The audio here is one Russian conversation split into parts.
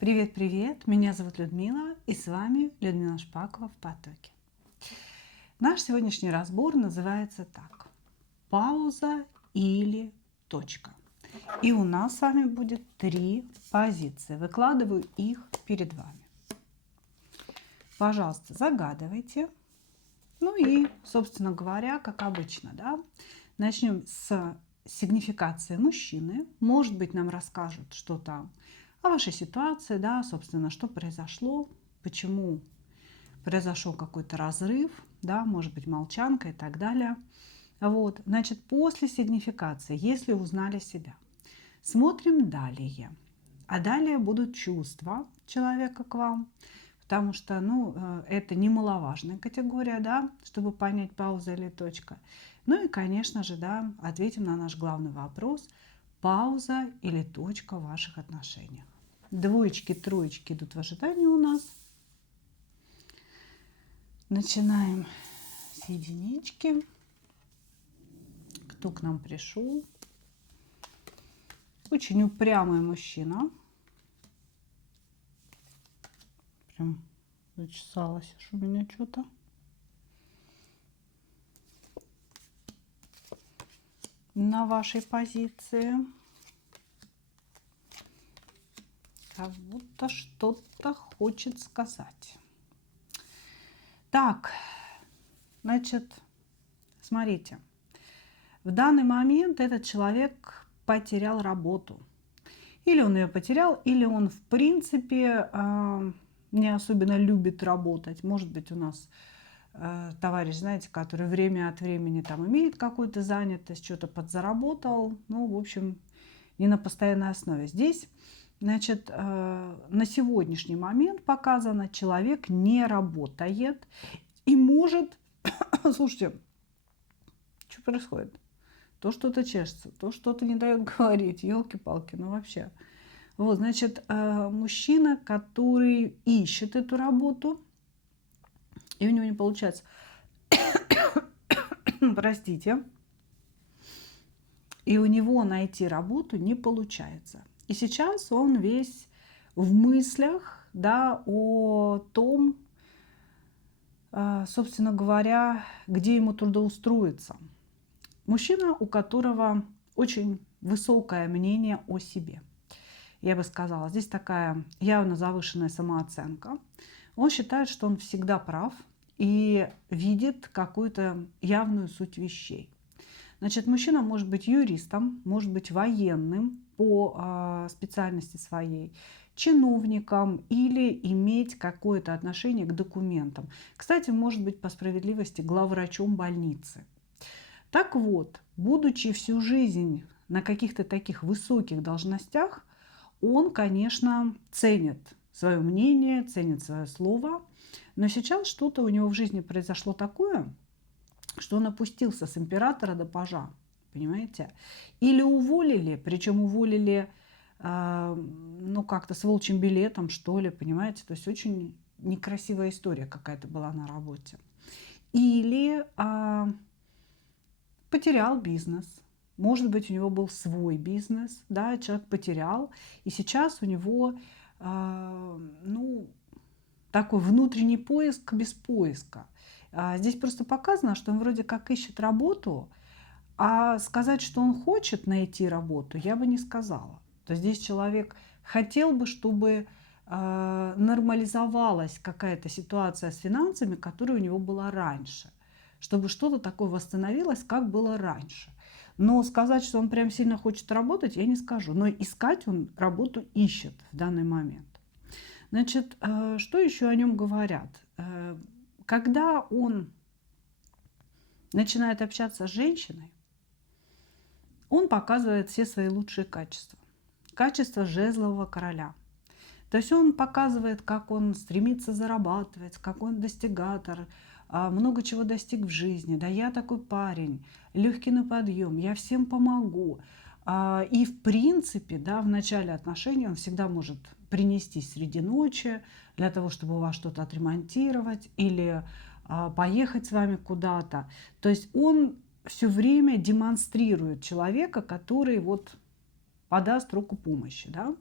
Привет-привет! Меня зовут Людмила, и с вами Людмила Шпакова в потоке. Наш сегодняшний разбор называется так: пауза или точка. И у нас с вами будет 3 позиции. Выкладываю их перед вами. Пожалуйста, загадывайте. Ну и, собственно говоря, как обычно, да, начнем с сигнификации мужчины. Может быть, нам расскажут что-то о вашей ситуации, да, собственно, что произошло, почему произошел какой-то разрыв, да, может быть, молчанка и так далее. Вот, значит, после сигнификации, если узнали себя, смотрим далее. А далее будут чувства человека к вам, потому что, это немаловажная категория, да, чтобы понять, пауза или точка. Ну и, конечно же, да, ответим на наш главный вопрос: пауза или точка в ваших отношениях. Двоечки, троечки идут в ожидании у нас. Начинаем с единички. Кто к нам пришел? Очень упрямый мужчина. Прям зачесалось аж у меня что-то. На вашей позиции. Как будто что-то хочет сказать. Так, значит, смотрите. В данный момент этот человек потерял работу. Или он ее потерял, или он в принципе не особенно любит работать. Может быть, у нас товарищ, знаете, который время от времени там имеет какую-то занятость, что-то подзаработал. Ну, в общем, не на постоянной основе. Здесь, значит, на сегодняшний момент показано, человек не работает и может... Слушайте, что происходит? То что-то чешется, то что-то не дает говорить. Елки-палки, ну вообще. Вот, значит, мужчина, который ищет эту работу, и у него не получается. Простите. И у него найти работу не получается. И сейчас он весь в мыслях, да, о том, собственно говоря, где ему трудоустроиться. Мужчина, у которого очень высокое мнение о себе. Я бы сказала, здесь такая явно завышенная самооценка. Он считает, что он всегда прав и видит какую-то явную суть вещей. Значит, мужчина может быть юристом, может быть военным по специальности своей, чиновником или иметь какое-то отношение к документам. Кстати, может быть по справедливости главврачом больницы. Так вот, будучи всю жизнь на каких-то таких высоких должностях, он, конечно, ценит свое мнение, ценит свое слово, но сейчас что-то у него в жизни произошло такое, что он опустился с императора до пажа, понимаете? Или уволили, причем уволили, ну, как-то с волчьим билетом, что ли, понимаете? То есть очень некрасивая история какая-то была на работе. Или потерял бизнес. Может быть, у него был свой бизнес, да, человек потерял, и сейчас у него, ну, такой внутренний поиск без поиска. Здесь просто показано, что он вроде как ищет работу, а сказать, что он хочет найти работу, я бы не сказала. То есть здесь человек хотел бы, чтобы нормализовалась какая-то ситуация с финансами, которая у него была раньше, чтобы что-то такое восстановилось, как было раньше. Но сказать, что он прям сильно хочет работать, я не скажу. Но искать он работу ищет в данный момент. Значит, что еще о нем говорят? Когда он начинает общаться с женщиной, он показывает все свои лучшие качества. Качество жезлового короля. То есть он показывает, как он стремится зарабатывать, какой он достигатор, много чего достиг в жизни. Да, я такой парень, легкий на подъем, я всем помогу. И в принципе, да, в начале отношений он всегда может принести среди ночи для того, чтобы у вас что-то отремонтировать или поехать с вами куда-то. То есть он все время демонстрирует человека, который вот подаст руку помощи, да.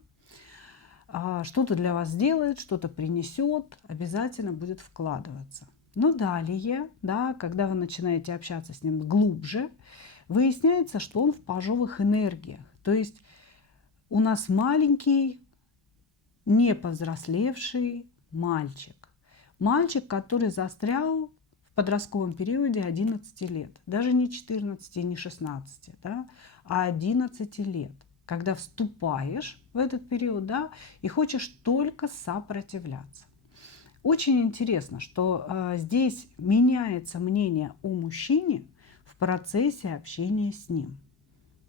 что-то для вас сделает, что-то принесет, обязательно будет вкладываться. Но далее, да, когда вы начинаете общаться с ним глубже, выясняется, что он в пажовых энергиях. То есть у нас маленький, не повзрослевший мальчик. Мальчик, который застрял в подростковом периоде 11 лет. Даже не 14, не 16, да, а 11 лет. Когда вступаешь в этот период, да, и хочешь только сопротивляться. Очень интересно, что здесь меняется мнение о мужчине в процессе общения с ним.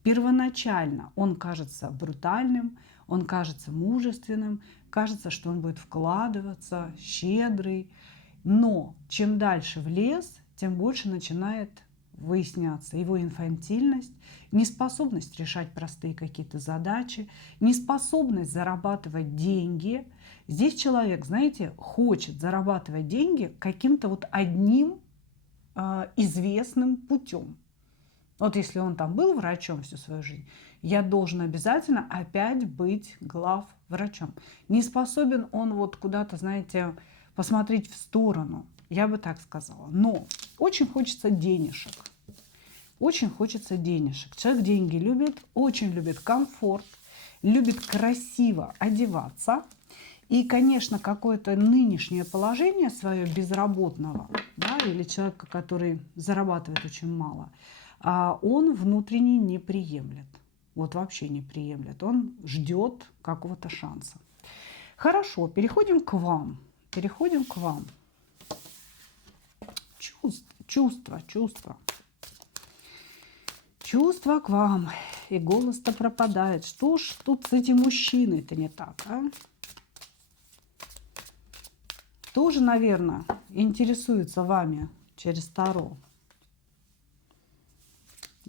Первоначально он кажется брутальным, он кажется мужественным, кажется, что он будет вкладываться, щедрый. Но чем дальше в лес, тем больше начинает выясняться его инфантильность, неспособность решать простые какие-то задачи, неспособность зарабатывать деньги. Здесь человек, знаете, хочет зарабатывать деньги каким-то вот одним известным путем. Вот если он там был врачом всю свою жизнь, я должен обязательно опять быть главврачом. Не способен он вот куда-то, знаете, посмотреть в сторону, я бы так сказала. Но очень хочется денежек. Очень хочется денежек. Человек деньги любит, очень любит комфорт, любит красиво одеваться. И, конечно, какое-то нынешнее положение свое безработного, да, или человека, который зарабатывает очень мало, он внутренне не приемлет. Вот вообще не приемлет. Он ждет какого-то шанса. Хорошо, переходим к вам. Переходим к вам. Чувства. Чувства к вам. И голос-то пропадает. Что ж тут с этим мужчиной-то не так, а? Тоже, наверное, интересуется вами через Таро.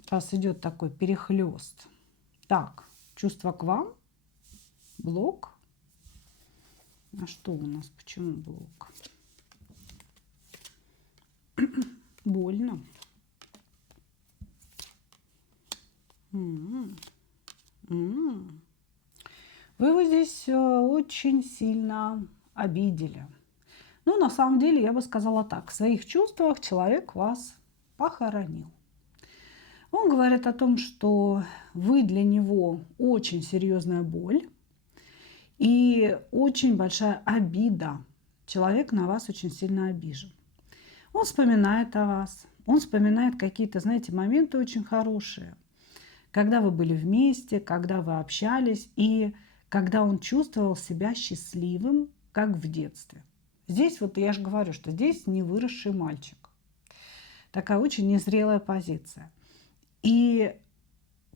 Раз идет такой перехлест. Так, чувства к вам. Блок. А что у нас? Почему блок? Больно. Вы его здесь очень сильно обидели. Ну, на самом деле, я бы сказала так. В своих чувствах человек вас похоронил. Он говорит о том, что вы для него очень серьезная боль и очень большая обида. Человек на вас очень сильно обижен. Он вспоминает о вас. Он вспоминает какие-то, знаете, моменты очень хорошие. Когда вы были вместе, когда вы общались, и когда он чувствовал себя счастливым, как в детстве. Здесь вот я же говорю, что здесь не выросший мальчик. Такая очень незрелая позиция. И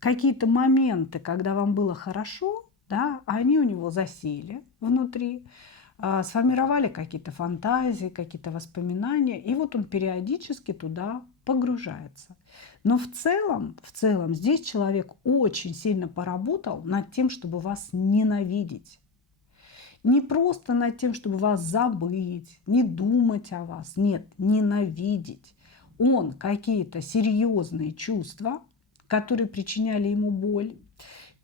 какие-то моменты, когда вам было хорошо, да, они у него засели внутри, сформировали какие-то фантазии, какие-то воспоминания, и вот он периодически туда погружается. Но в целом здесь человек очень сильно поработал над тем, чтобы вас ненавидеть. Не просто над тем, чтобы вас забыть, не думать о вас. Нет, ненавидеть. Он какие-то серьезные чувства, которые причиняли ему боль,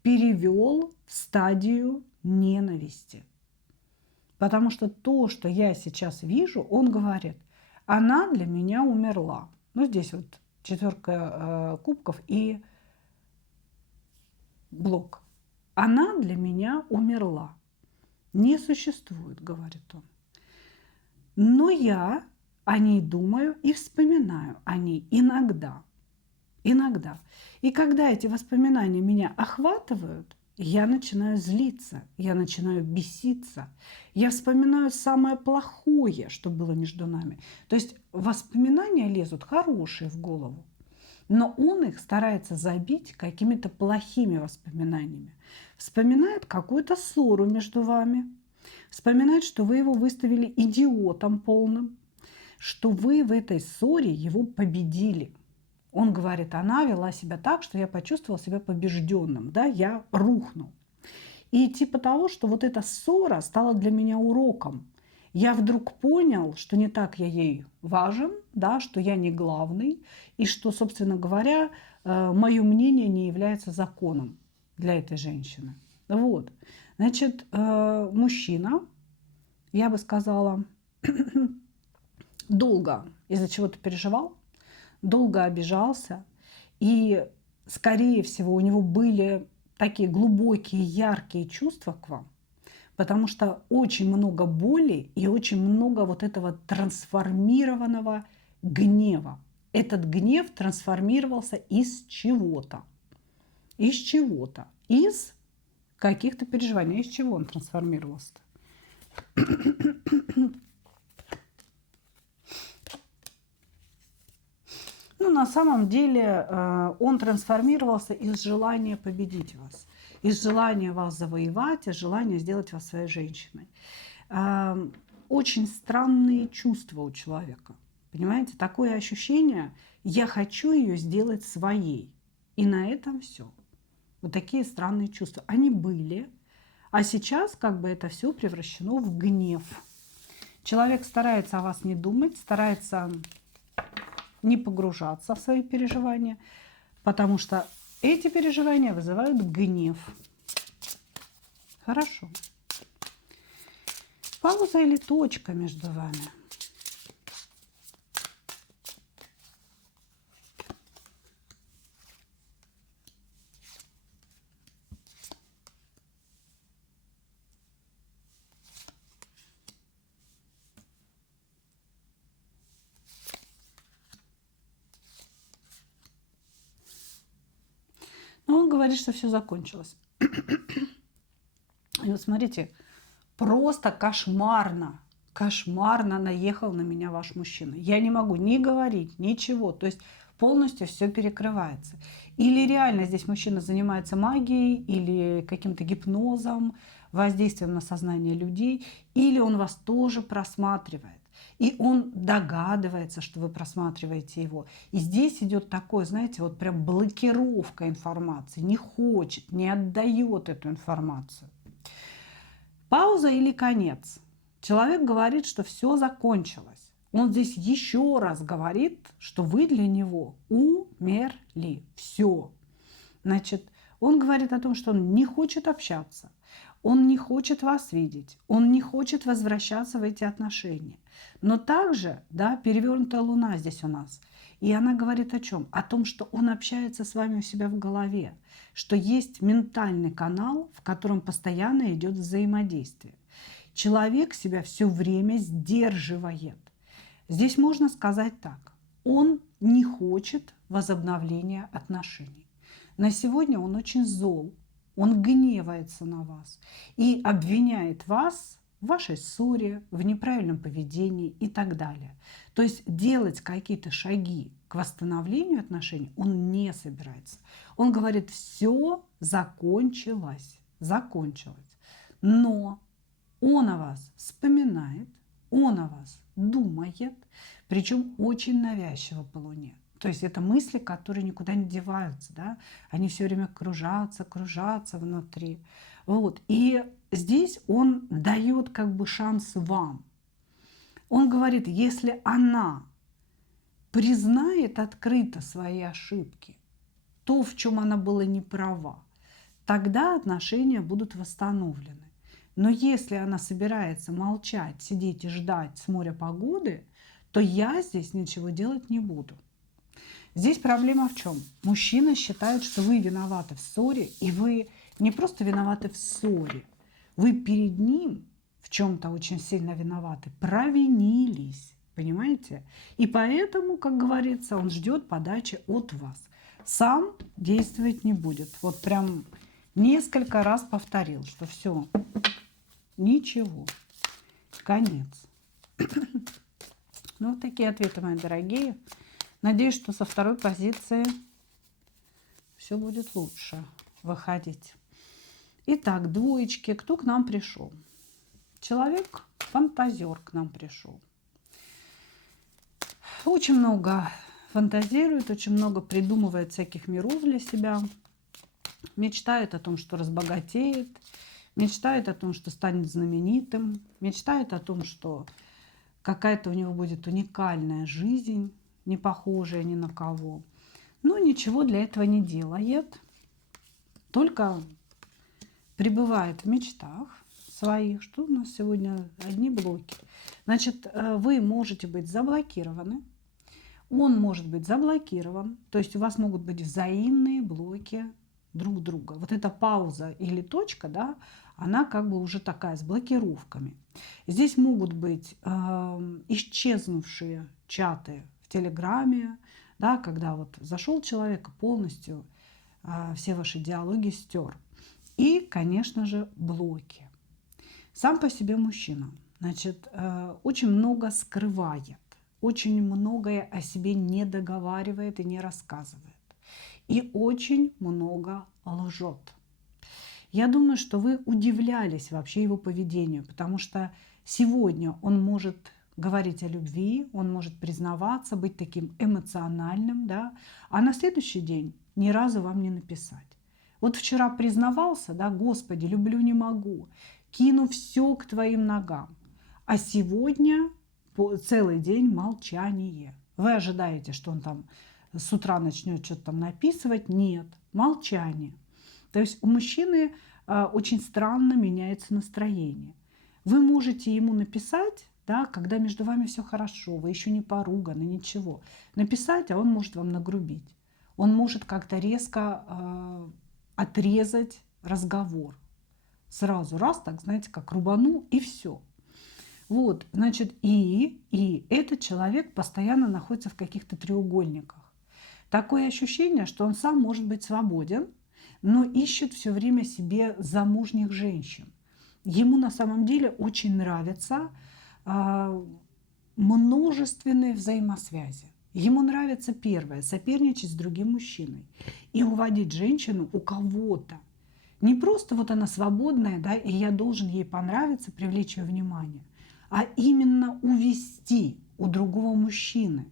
перевел в стадию ненависти. Потому что то, что я сейчас вижу, он говорит, она для меня умерла. Ну, здесь вот четверка кубков и блок. Она для меня умерла. Не существует, говорит он. Но я о ней думаю и вспоминаю о ней иногда. Иногда. И когда эти воспоминания меня охватывают, я начинаю злиться, я начинаю беситься. Я вспоминаю самое плохое, что было между нами. То есть воспоминания лезут хорошие в голову, но он их старается забить какими-то плохими воспоминаниями. Вспоминает какую-то ссору между вами, вспоминает, что вы его выставили идиотом полным, что вы в этой ссоре его победили. Он говорит, она вела себя так, что я почувствовал себя побежденным, да, я рухнул. И типа того, что вот эта ссора стала для меня уроком. Я вдруг понял, что не так я ей важен, да, что я не главный, и что, собственно говоря, мое мнение не является законом для этой женщины. Вот. Значит, мужчина, я бы сказала, долго из-за чего-то переживал, долго обижался, и, скорее всего, у него были такие глубокие, яркие чувства к вам, потому что очень много боли и очень много вот этого трансформированного гнева. Этот гнев трансформировался из чего-то. Из чего-то. Из каких-то переживаний. Из чего он трансформировался-то? Ну, на самом деле он трансформировался из желания победить вас, из желания вас завоевать, из желания сделать вас своей женщиной. Очень странные чувства у человека. Понимаете, такое ощущение, я хочу ее сделать своей. И на этом все. Вот такие странные чувства. Они были, а сейчас как бы это все превращено в гнев. Человек старается о вас не думать, старается не погружаться в свои переживания, потому что эти переживания вызывают гнев. Хорошо. Пауза или точка между вами? Но он говорит, что все закончилось. И вот смотрите, просто кошмарно, кошмарно наехал на меня ваш мужчина. Я не могу ни говорить, ничего. То есть полностью все перекрывается. Или реально здесь мужчина занимается магией, или каким-то гипнозом, воздействием на сознание людей, или он вас тоже просматривает. И он догадывается, что вы просматриваете его. И здесь идет такое, знаете, вот прям блокировка информации. Не хочет, не отдает эту информацию. Пауза или конец? Человек говорит, что все закончилось. Он здесь еще раз говорит, что вы для него умерли. Все. Значит, он говорит о том, что он не хочет общаться, он не хочет вас видеть, он не хочет возвращаться в эти отношения. Но также, да, перевернутая луна здесь у нас. И она говорит о чем? О том, что он общается с вами у себя в голове, что есть ментальный канал, в котором постоянно идет взаимодействие. Человек себя все время сдерживает. Здесь можно сказать так. Он не хочет возобновления отношений. На сегодня он очень зол, он гневается на вас и обвиняет вас в вашей ссоре, в неправильном поведении и так далее. То есть делать какие-то шаги к восстановлению отношений он не собирается. Он говорит, все закончилось, закончилось. Но он о вас вспоминает, он о вас думает, причем очень навязчиво по Луне. То есть это мысли, которые никуда не деваются, да? Они все время кружатся, кружатся внутри. Вот. И здесь он дает как бы шанс вам. Он говорит, если она признает открыто свои ошибки, то, в чем она была не права, тогда отношения будут восстановлены. Но если она собирается молчать, сидеть и ждать с моря погоды, то я здесь ничего делать не буду. Здесь проблема в чем? Мужчина считает, что вы виноваты в ссоре, и вы не просто виноваты в ссоре, вы перед ним в чем-то очень сильно виноваты, провинились, понимаете? И поэтому, как говорится, он ждет подачи от вас. Сам действовать не будет. Вот прям несколько раз повторил, что все, ничего, конец. Ну, вот такие ответы, мои дорогие. Надеюсь, что со второй позиции все будет лучше выходить. Итак, двоечки. Кто к нам пришел? Человек-фантазер к нам пришел. Очень много фантазирует, очень много придумывает всяких миров для себя. Мечтает о том, что разбогатеет. Мечтает о том, что станет знаменитым. Мечтает о том, что какая-то у него будет уникальная жизнь, не похожая ни на кого. Но ничего для этого не делает. Только пребывает в мечтах своих. Что у нас сегодня? Одни блоки. Значит, вы можете быть заблокированы. Он может быть заблокирован. То есть у вас могут быть взаимные блоки друг друга. Вот эта пауза или точка, да, она как бы уже такая с блокировками. Здесь могут быть исчезнувшие чаты в Телеграме, да, когда вот зашел человек и полностью все ваши диалоги стер. И, конечно же, блоки. Сам по себе мужчина, значит, очень много скрывает, очень многое о себе не договаривает и не рассказывает. И очень много лжет. Я думаю, что вы удивлялись вообще его поведению, потому что сегодня он может говорить о любви, он может признаваться, быть таким эмоциональным, да, а на следующий день ни разу вам не написать. Вот вчера признавался, да, Господи, люблю, не могу, кину все к твоим ногам, а сегодня целый день молчание. Вы ожидаете, что он там с утра начнет что-то там написывать? Нет, молчание. То есть у мужчины очень странно меняется настроение. Вы можете ему написать, да, когда между вами все хорошо, вы еще не поруганы, ничего. Написать, а он может вам нагрубить. Он может как-то резко отрезать разговор. Сразу раз, так знаете, как рубанул, и все. Вот, значит, и этот человек постоянно находится в каких-то треугольниках. Такое ощущение, что он сам может быть свободен, но ищет все время себе замужних женщин. Ему на самом деле очень нравятся множественные взаимосвязи. Ему нравится первое – соперничать с другим мужчиной и уводить женщину у кого-то. Не просто вот она свободная, да, и я должен ей понравиться, привлечь ее внимание, а именно увести у другого мужчины.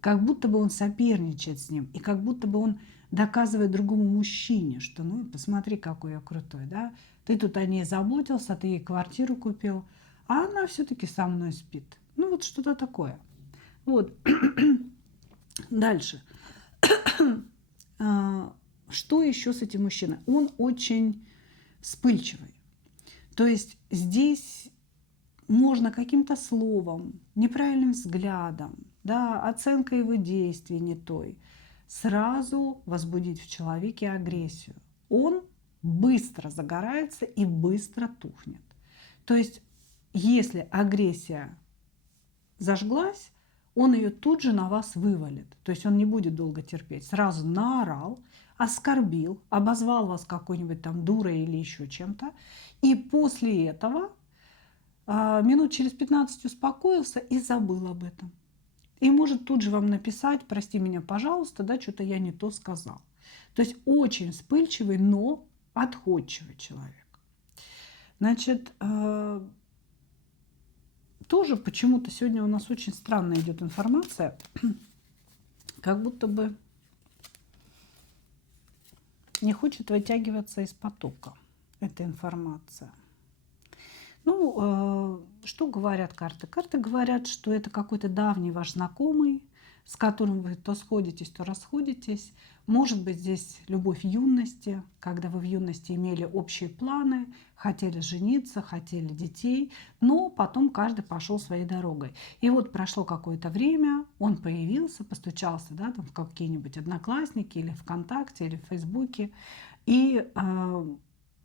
Как будто бы он соперничает с ним, и как будто бы он доказывает другому мужчине, что ну посмотри, какой я крутой, да, ты тут о ней заботился, ты ей квартиру купил, а она все-таки со мной спит. Ну вот что-то такое. Вот. Дальше. Что еще с этим мужчиной? Он очень вспыльчивый. То есть здесь можно каким-то словом, неправильным взглядом, да, оценкой его действий не той, сразу возбудить в человеке агрессию. Он быстро загорается и быстро тухнет. То есть если агрессия зажглась, он ее тут же на вас вывалит. То есть он не будет долго терпеть. Сразу наорал, оскорбил, обозвал вас какой-нибудь там дурой или еще чем-то. И после этого минут через 15 успокоился и забыл об этом. И может тут же вам написать: прости меня, пожалуйста, да, что-то я не то сказал. То есть очень вспыльчивый, но отходчивый человек. Значит, тоже почему-то сегодня у нас очень странно идет информация, как будто бы не хочет вытягиваться из потока эта информация. Ну, что говорят карты? Карты говорят, что это какой-то давний ваш знакомый, с которым вы то сходитесь, то расходитесь. Может быть, здесь любовь юности, когда вы в юности имели общие планы, хотели жениться, хотели детей, но потом каждый пошел своей дорогой. И вот прошло какое-то время, он появился, постучался, да, там, в какие-нибудь Одноклассники или ВКонтакте, или в Фейсбуке, и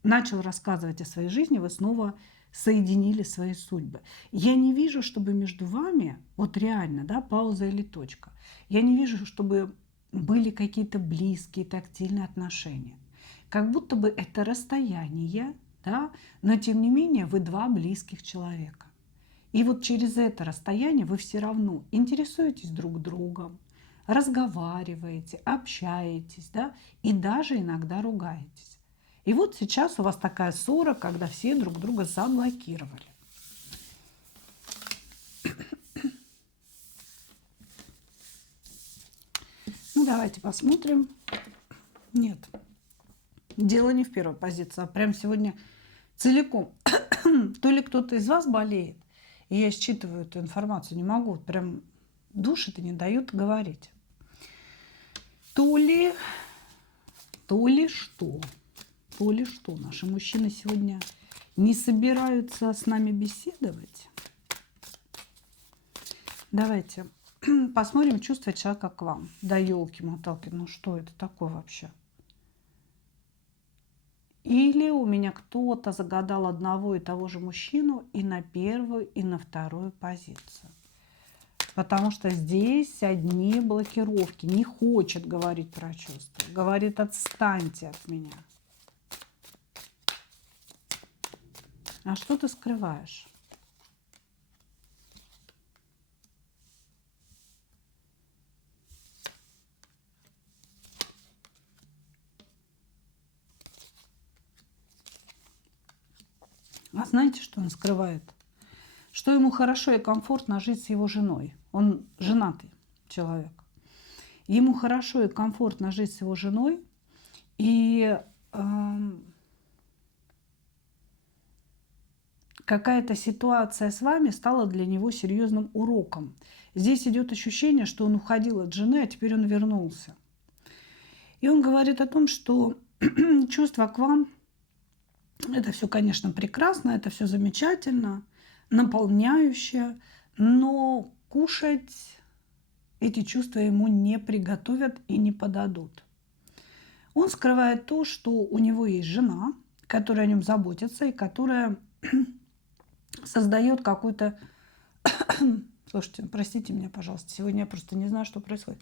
начал рассказывать о своей жизни, вы снова соединили свои судьбы. Я не вижу, чтобы между вами, вот реально, да, пауза или точка, я не вижу, чтобы были какие-то близкие, тактильные отношения. Как будто бы это расстояние, да, но тем не менее вы два близких человека. И вот через это расстояние вы все равно интересуетесь друг другом, разговариваете, общаетесь, да, и даже иногда ругаетесь. И вот сейчас у вас такая ссора, когда все друг друга заблокировали. Ну, давайте посмотрим. Нет, дело не в первой позиции, а прям сегодня целиком. То ли кто-то из вас болеет, и я считываю эту информацию, не могу, прям душит и не дают говорить. То ли что. что или что? Наши мужчины сегодня не собираются с нами беседовать. Давайте посмотрим чувства человека к вам. Да елки-моталки, ну что это такое вообще? Или у меня кто-то загадал одного и того же мужчину и на первую, и на вторую позицию. Потому что здесь одни блокировки. Не хочет говорить про чувства. Говорит, отстаньте от меня. А что ты скрываешь? А знаете, что он скрывает? Что ему хорошо и комфортно жить с его женой. Он женатый человек. Ему хорошо и комфортно жить с его женой. И какая-то ситуация с вами стала для него серьезным уроком. Здесь идет ощущение, что он уходил от жены, а теперь он вернулся. И он говорит о том, что чувства к вам, это все, конечно, прекрасно, это все замечательно, наполняющее, но кушать эти чувства ему не приготовят и не подадут. Он скрывает то, что у него есть жена, которая о нем заботится и которая создает какой-то... Слушайте, простите меня, пожалуйста, сегодня я просто не знаю, что происходит.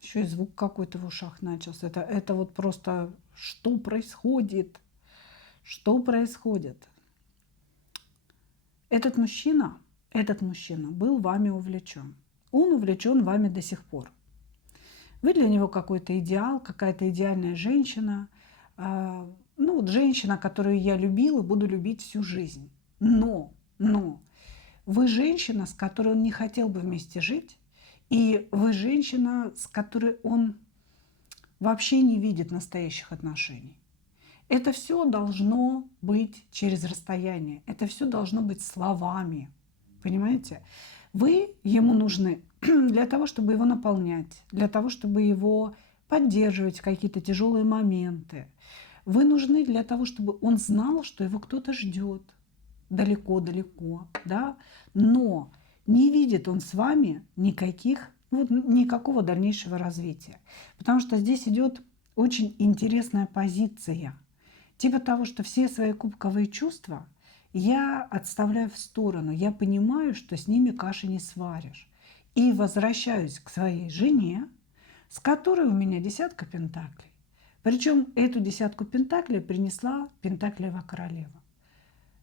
Еще и звук какой-то в ушах начался. Это вот просто что происходит? Что происходит? Этот мужчина был вами увлечен. Он увлечен вами до сих пор. Вы для него какой-то идеал, какая-то идеальная женщина. Ну вот женщина, которую я любила, буду любить всю жизнь. Но вы женщина, с которой он не хотел бы вместе жить. И вы женщина, с которой он вообще не видит настоящих отношений. Это все должно быть через расстояние. Это все должно быть словами. Понимаете? Вы ему нужны для того, чтобы его наполнять, для того, чтобы его поддерживать в какие-то тяжелые моменты. Вы нужны для того, чтобы он знал, что его кто-то ждет далеко-далеко, да? Но не видит он с вами никакого дальнейшего развития. Потому что здесь идет очень интересная позиция. Типа того, что все свои кубковые чувства я отставляю в сторону. Я понимаю, что с ними каши не сваришь. И возвращаюсь к своей жене, с которой у меня 10 пентаклей. Причем эту 10 пентаклей принесла Пентаклева королева.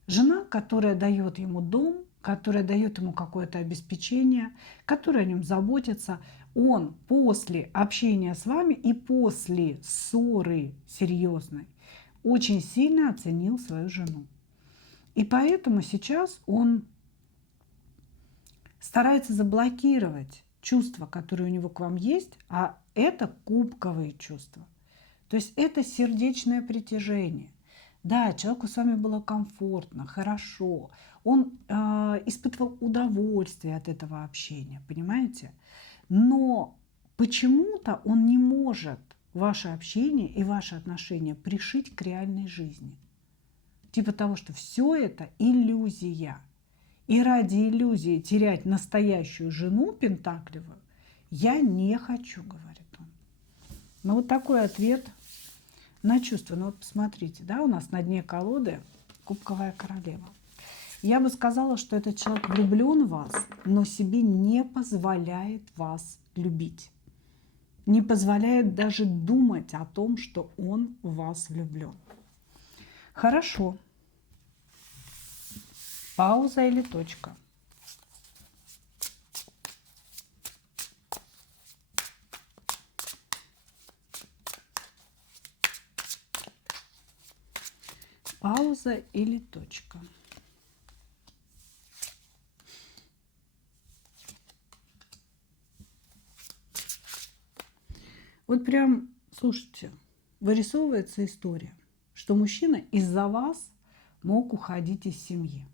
Жена, которая дает ему дом, которая дает ему какое-то обеспечение, которая о нем заботится. Он после общения с вами и после ссоры серьезной очень сильно оценил свою жену. И поэтому сейчас он старается заблокировать чувства, которые у него к вам есть, а это кубковые чувства. То есть это сердечное притяжение. Да, человеку с вами было комфортно, хорошо. Он испытывал удовольствие от этого общения, понимаете? Но почему-то он не может ваше общение и ваши отношения пришить к реальной жизни. Типа того, что все это иллюзия. И ради иллюзии терять настоящую жену Пентаклевую я не хочу, говорит он. Ну вот такой ответ на чувства. Ну вот посмотрите, да, у нас на дне колоды Кубковая королева. Я бы сказала, что этот человек влюблен в вас, но себе не позволяет вас любить. Не позволяет даже думать о том, что он в вас влюблен. Хорошо. Пауза или точка? Пауза или точка? Вот прям, слушайте, вырисовывается история, что мужчина из-за вас мог уходить из семьи.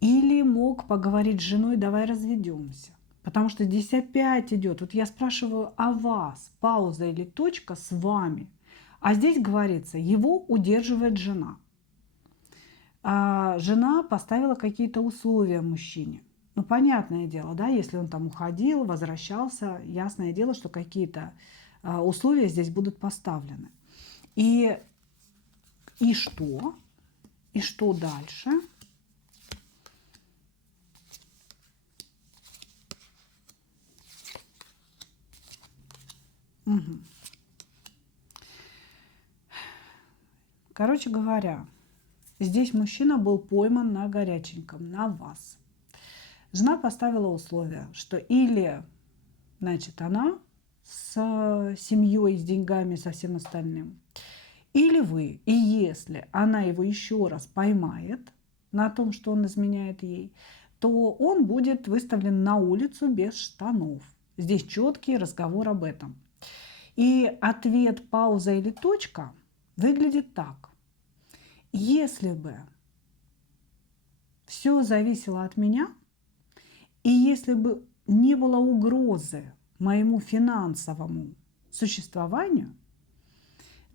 Или мог поговорить с женой, давай разведемся. Потому что здесь опять идет. Вот я спрашиваю о вас, пауза или точка с вами. А здесь говорится, его удерживает жена. А жена поставила какие-то условия мужчине. Ну, понятное дело, да, если он там уходил, возвращался, ясное дело, что какие-то условия здесь будут поставлены. И что? И что дальше? Угу. Короче говоря, здесь мужчина был пойман на горяченьком, на вас. Жена поставила условия, что или, значит, она с семьей, с деньгами, со всем остальным, или вы. И если она его еще раз поймает на том, что он изменяет ей, то он будет выставлен на улицу без штанов. Здесь четкий разговор об этом. И ответ пауза или точка выглядит так. Если бы все зависело от меня, и если бы не было угрозы моему финансовому существованию,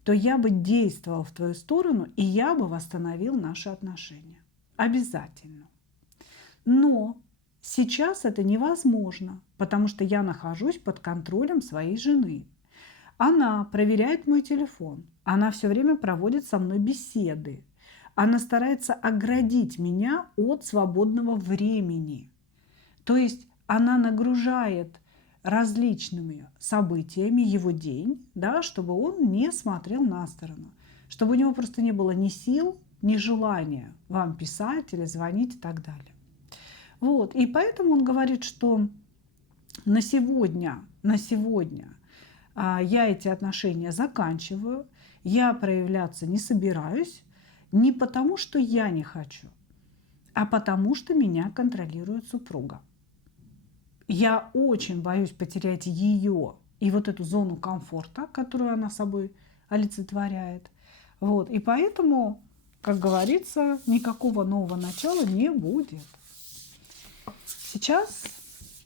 то я бы действовал в твою сторону, и я бы восстановил наши отношения. Обязательно. Но сейчас это невозможно, потому что я нахожусь под контролем своей жены. Она проверяет мой телефон, она все время проводит со мной беседы, она старается оградить меня от свободного времени. То есть она нагружает различными событиями его день, да, чтобы он не смотрел на сторону, чтобы у него просто не было ни сил, ни желания вам писать или звонить и так далее. Вот. И поэтому он говорит, что на сегодня я эти отношения заканчиваю, я проявляться не собираюсь, не потому, что я не хочу, а потому, что меня контролирует супруга. Я очень боюсь потерять ее и вот эту зону комфорта, которую она собой олицетворяет. Вот. И поэтому, как говорится, никакого нового начала не будет. Сейчас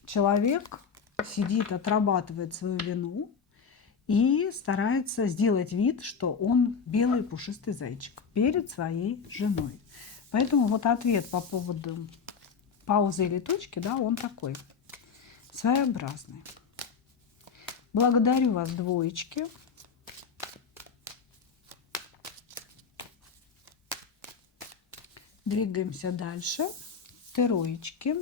человек сидит, отрабатывает свою вину и старается сделать вид, что он белый пушистый зайчик перед своей женой. Поэтому вот ответ по поводу паузы или точки, да, он такой, своеобразный. Благодарю вас, двоечки. Двигаемся дальше. Троечки.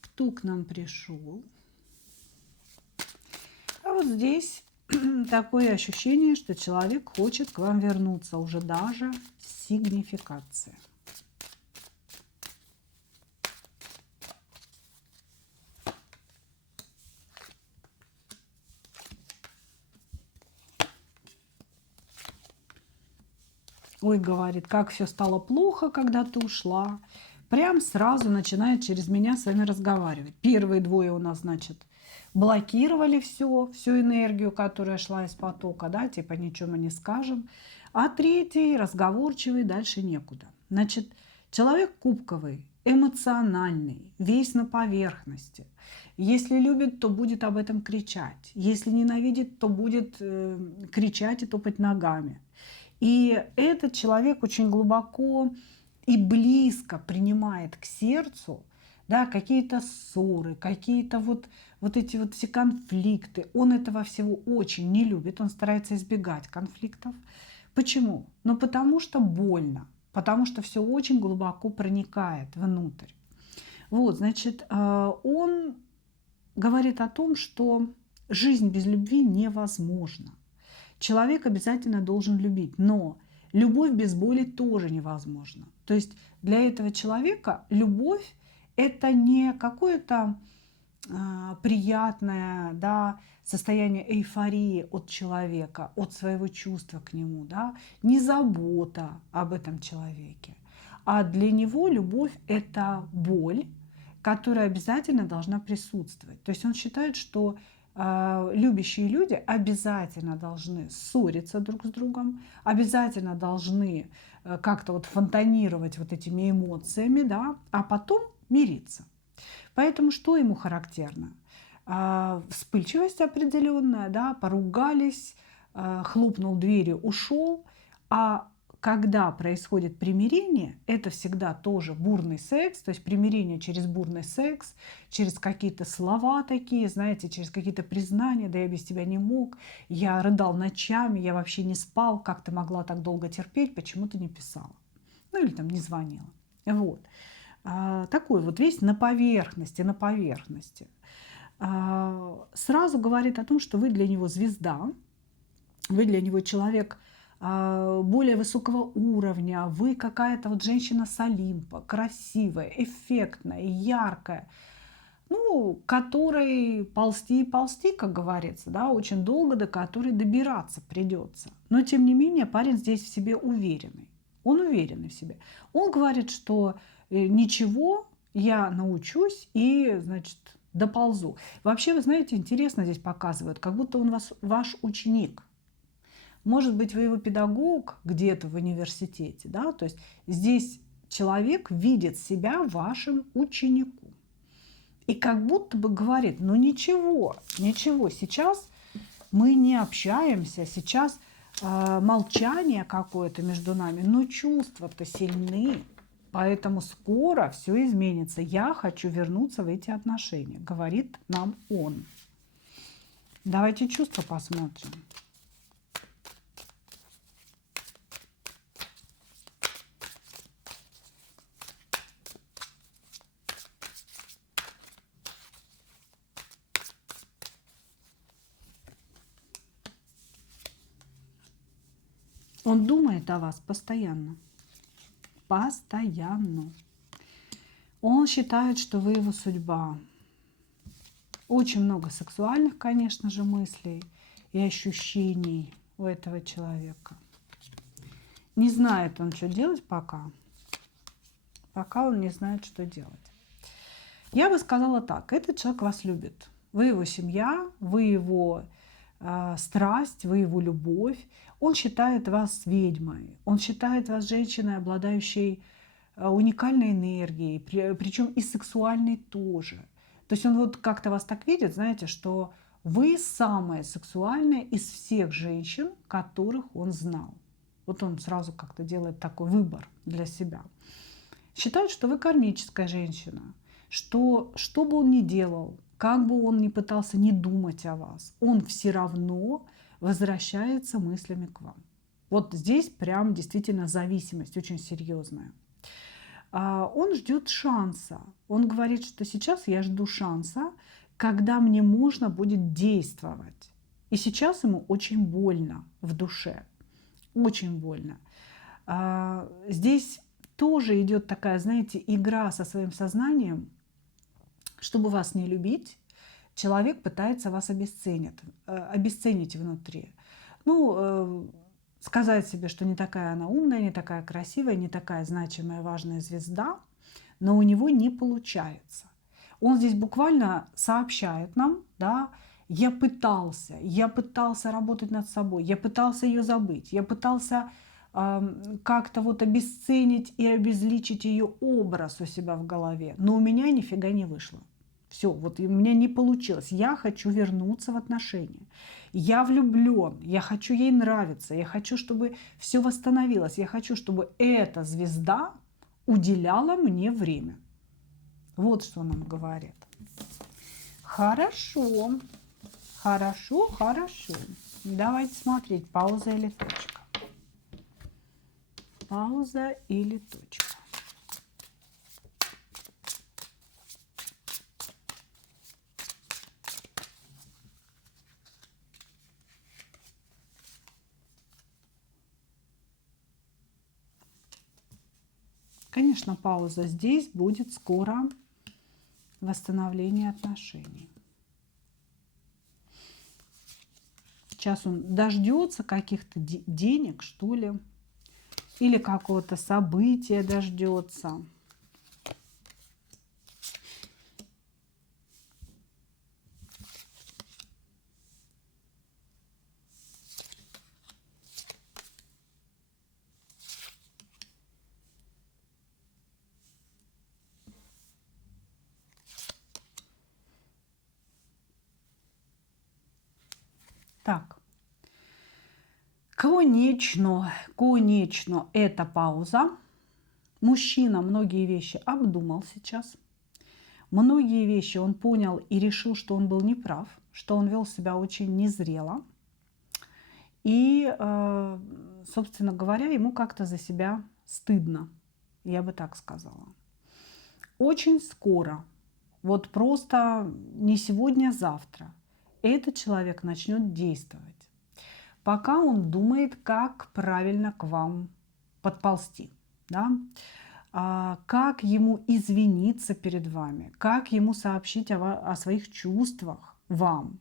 Кто к нам пришел? А вот здесь такое ощущение, что человек хочет к вам вернуться, уже даже сигнификация. Ой, говорит, как все стало плохо, когда ты ушла. Прям сразу начинает через меня с вами разговаривать. Первые двое у нас, значит, блокировали всю энергию, которая шла из потока, да, типа ничего мы не скажем. А третий разговорчивый, дальше некуда. Значит, человек кубковый, эмоциональный, весь на поверхности. Если любит, то будет об этом кричать. Если ненавидит, то будет кричать и топать ногами. И этот человек очень глубоко и близко принимает к сердцу, да, какие-то ссоры, какие-то вот эти вот все конфликты. Он этого всего очень не любит, он старается избегать конфликтов. Почему? Ну, потому что больно, потому что все очень глубоко проникает внутрь. Вот, значит, он говорит о том, что жизнь без любви невозможна. Человек обязательно должен любить, но любовь без боли тоже невозможна. То есть для этого человека любовь – это не какое-то приятное, да, состояние эйфории от человека, от своего чувства к нему, да, не забота об этом человеке. А для него любовь – это боль, которая обязательно должна присутствовать. То есть он считает, что любящие люди обязательно должны ссориться друг с другом, обязательно должны как-то вот фонтанировать вот этими эмоциями, да, а потом мириться. Поэтому что ему характерно? Вспыльчивость определенная, да, поругались, хлопнул дверью, ушел. А когда происходит примирение, это всегда тоже бурный секс, то есть примирение через бурный секс, через какие-то слова такие, знаете, через какие-то признания, да я без тебя не мог, я рыдал ночами, я вообще не спал, как ты могла так долго терпеть, почему ты не писала, ну или там не звонила. Вот. Такой вот весь на поверхности, на поверхности. Сразу говорит о том, что вы для него звезда, вы для него человек более высокого уровня, вы какая-то вот женщина с Олимпа, красивая, эффектная, яркая, ну, которой ползти и ползти, как говорится, да, очень долго, до которой добираться придется. Но, тем не менее, парень здесь в себе уверенный. Он уверенный в себе. Он говорит, что ничего, я научусь и, значит, доползу. Вообще, вы знаете, интересно здесь показывают, как будто он ваш ученик. Может быть, вы его педагог где-то в университете, да, то есть здесь человек видит себя вашим учеником. И как будто бы говорит, ну ничего, ничего, сейчас мы не общаемся, сейчас молчание какое-то между нами, но чувства-то сильны, поэтому скоро все изменится. Я хочу вернуться в эти отношения, говорит нам он. Давайте чувства посмотрим. Он думает о вас постоянно. Постоянно. Он считает, что вы его судьба. Очень много сексуальных, конечно же, мыслей и ощущений у этого человека. Не знает он, что делать пока. Пока он не знает, что делать. Я бы сказала так. Этот человек вас любит. Вы его семья, вы его страсть, вы его любовь. Он считает вас ведьмой. Он считает вас женщиной, обладающей уникальной энергией, причем и сексуальной тоже. То есть он вот как-то вас так видит, знаете, что вы самая сексуальная из всех женщин, которых он знал. Вот он сразу как-то делает такой выбор для себя. Считает, что вы кармическая женщина, что бы он ни делал, как бы он ни пытался не думать о вас, он все равно возвращается мыслями к вам. Вот здесь прям действительно зависимость очень серьезная. Он ждет шанса. Он говорит, что сейчас я жду шанса, когда мне можно будет действовать. И сейчас ему очень больно в душе. Очень больно. Здесь тоже идет такая, знаете, игра со своим сознанием. Чтобы вас не любить, человек пытается вас обесценить внутри. Ну, сказать себе, что не такая она умная, не такая красивая, не такая значимая, важная звезда, но у него не получается. Он здесь буквально сообщает нам, да, я пытался работать над собой, я пытался ее забыть, я пытался как-то вот обесценить и обезличить ее образ у себя в голове, но у меня нифига не вышло. Все, вот у меня не получилось. Я хочу вернуться в отношения. Я влюблен, я хочу ей нравиться, я хочу, чтобы все восстановилось, я хочу, чтобы эта звезда уделяла мне время. Вот что он нам говорит. Хорошо, хорошо, хорошо. Давайте смотреть, пауза или точка. Пауза или точка. Конечно, пауза. Здесь будет скоро восстановление отношений. Сейчас он дождется каких-то денег, что ли, или какого-то события дождется. Так, конечно, конечно, это пауза. Мужчина многие вещи обдумал сейчас. Многие вещи он понял и решил, что он был неправ, что он вел себя очень незрело. И, собственно говоря, ему как-то за себя стыдно, я бы так сказала. Очень скоро, вот просто не сегодня, а завтра, этот человек начнет действовать. Пока он думает, как правильно к вам подползти, да? Как ему извиниться перед вами, как ему сообщить о своих чувствах вам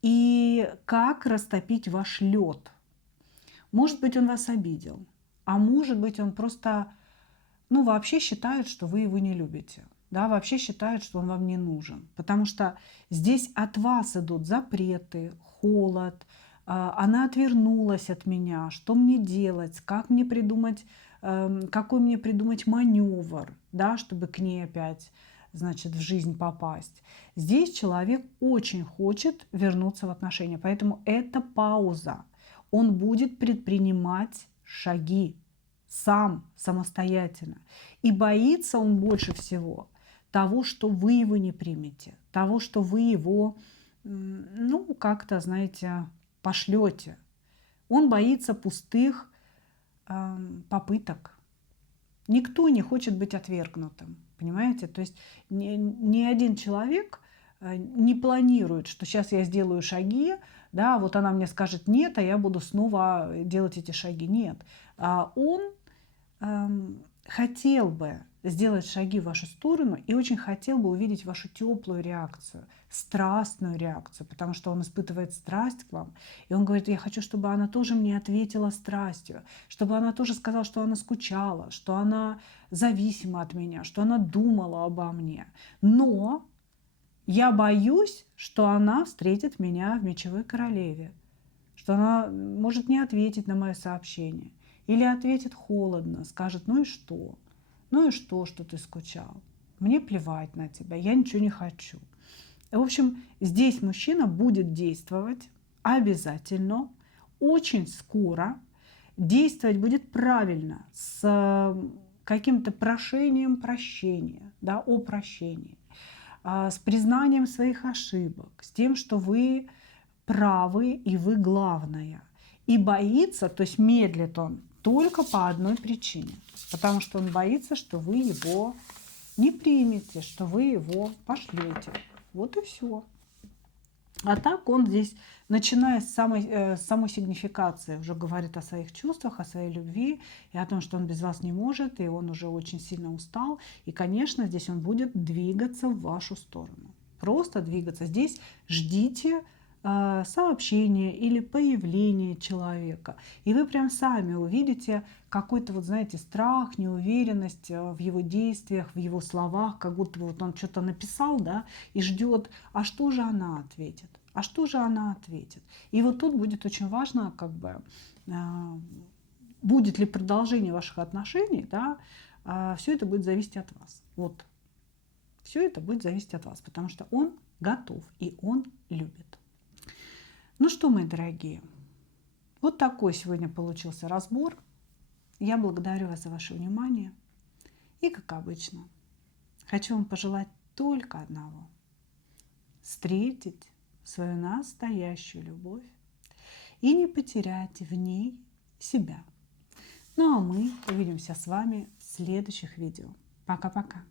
и как растопить ваш лед. Может быть, он вас обидел, а может быть, он просто, ну, вообще считает, что вы его не любите. Да, вообще считает, что он вам не нужен. Потому что здесь от вас идут запреты, холод. Она отвернулась от меня. Что мне делать? Как мне придумать, какой мне придумать маневр, да, чтобы к ней опять, значит, в жизнь попасть. Здесь человек очень хочет вернуться в отношения. Поэтому это пауза. Он будет предпринимать шаги сам, самостоятельно. И боится он больше всего того, что вы его не примете, того, что вы его, ну, как-то, знаете, пошлете. Он боится пустых попыток. Никто не хочет быть отвергнутым, понимаете? То есть ни один человек не планирует, что сейчас я сделаю шаги, да, вот она мне скажет нет, а я буду снова делать эти шаги. Нет. Он хотел бы сделать шаги в вашу сторону и очень хотел бы увидеть вашу теплую реакцию, страстную реакцию, потому что он испытывает страсть к вам. И он говорит, я хочу, чтобы она тоже мне ответила страстью, чтобы она тоже сказала, что она скучала, что она зависима от меня, что она думала обо мне. Но я боюсь, что она встретит меня в мечевой королеве, что она может не ответить на мое сообщение. Или ответит холодно, скажет, ну и что? Ну и что ты скучал? Мне плевать на тебя, я ничего не хочу. В общем, здесь мужчина будет действовать обязательно, очень скоро. Действовать будет правильно, с каким-то прошением прощения, да, о прощении, с признанием своих ошибок, с тем, что вы правы и вы главное. И боится, то есть медлит он только по одной причине. Потому что он боится, что вы его не примете, что вы его пошлете. Вот и все. А так он здесь, начиная с самой сигнификации, уже говорит о своих чувствах, о своей любви и о том, что он без вас не может, и он уже очень сильно устал. И, конечно, здесь он будет двигаться в вашу сторону. Просто двигаться. Здесь ждите сообщение или появление человека. И вы прям сами увидите какой-то, вот знаете, страх, неуверенность в его действиях, в его словах, как будто вот он что-то написал, да, и ждет, а что же она ответит? А что же она ответит? И вот тут будет очень важно, как бы, будет ли продолжение ваших отношений, да, все это будет зависеть от вас. Вот. Все это будет зависеть от вас, потому что он готов и он любит. Ну что, мои дорогие, вот такой сегодня получился разбор. Я благодарю вас за ваше внимание. И, как обычно, хочу вам пожелать только одного. Встретить свою настоящую любовь и не потерять в ней себя. Ну а мы увидимся с вами в следующих видео. Пока-пока.